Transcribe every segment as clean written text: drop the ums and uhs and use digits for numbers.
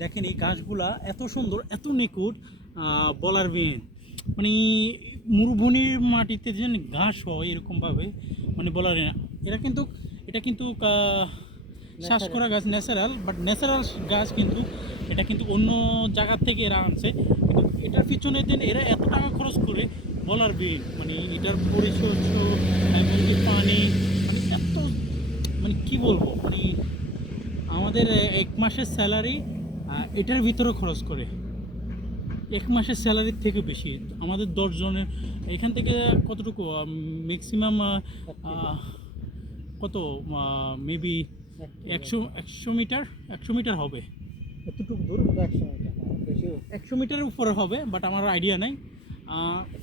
দেখেন এই গাছগুলা এত সুন্দর, এত নিখুঁত, বলার বিন। মানে মরুভূমির মাটিতে যে ঘাস হয় এরকমভাবে, মানে বলার না। এরা কিন্তু এটা কিন্তু শ্বাস করা গাছ, ন্যাচারাল, বাট ন্যাচারাল গাছ কিন্তু এটা কিন্তু অন্য জায়গার থেকে এরা আনছে। কিন্তু এটার পিছনে দিন এরা এত টাকা খরচ করে বলার বিন। মানে এটার পরিচর্যা, এমনকি পানি, মানে এত, মানে কি বলবো, মানে আমাদের এক মাসের স্যালারি এটার ভিতরে খরচ করে, এক মাসের স্যালারির থেকে বেশি। আমাদের 10 জনের এখান থেকে কতটুকু ম্যাক্সিমাম কত, মেবি 100 মিটার, 100 মিটার হবে, এতটুকু দূর, 100 মিটারের উপরে হবে, বাট আমার আইডিয়া নাই।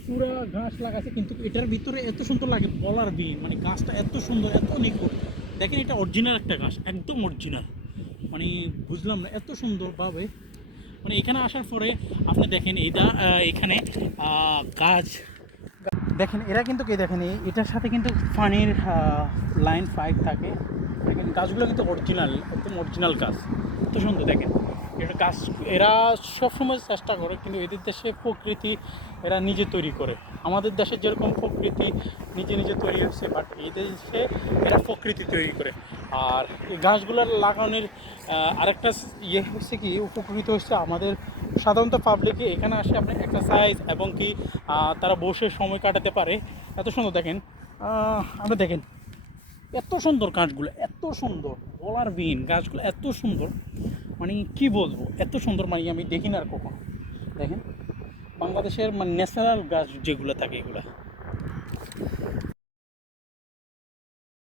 পুরো ঘাস লাগাছে, কিন্তু এটার ভিতরে এত সুন্দর লাগে বলার বিন। মানে গাছটা এত সুন্দর, এত নিখুঁত। দেখেন এটা অরিজিনাল একটা গাছ, একদম অরিজিনাল। মানে বুঝলাম না এত সুন্দরভাবে। মানে এখানে আসার পরে আপনি দেখেন এটা এখানে গাছ দেখেন, এরা কিন্তু কে দেখেন এটার সাথে কিন্তু পানির লাইন পাইপ থাকে। দেখেন গাছগুলো কিন্তু অরিজিনাল, একদম অরিজিনাল গাছ, এত সুন্দর। দেখেন এটা গাছ, এরা সবসময় চেষ্টা করে, কিন্তু এদের দেশে প্রকৃতি এরা নিজে তৈরি করে। আমাদের দেশে যেরকম প্রকৃতি নিজে নিজে তৈরি হচ্ছে, বাট এই দেশে এরা প্রকৃতি তৈরি করে। আর এই গাছগুলোর লাগানোর আরেকটা হচ্ছে কি, উপকৃত হচ্ছে আমাদের সাধারণত পাবলিকে এখানে আসে আপনি এক্সারসাইজ এবং কি তারা বসে সময় কাটাতে পারে। এত সুন্দর দেখেন, আমরা দেখেন এত সুন্দর গাছগুলো, এত সুন্দর বলার বিন। গাছগুলো এত সুন্দর, মানে কি বলবো, এত সুন্দর, মানে আমি দেখি না আর কখনো। দেখেন বাংলাদেশের মানে ন্যাচারাল গাছ যেগুলো থাকে এগুলা।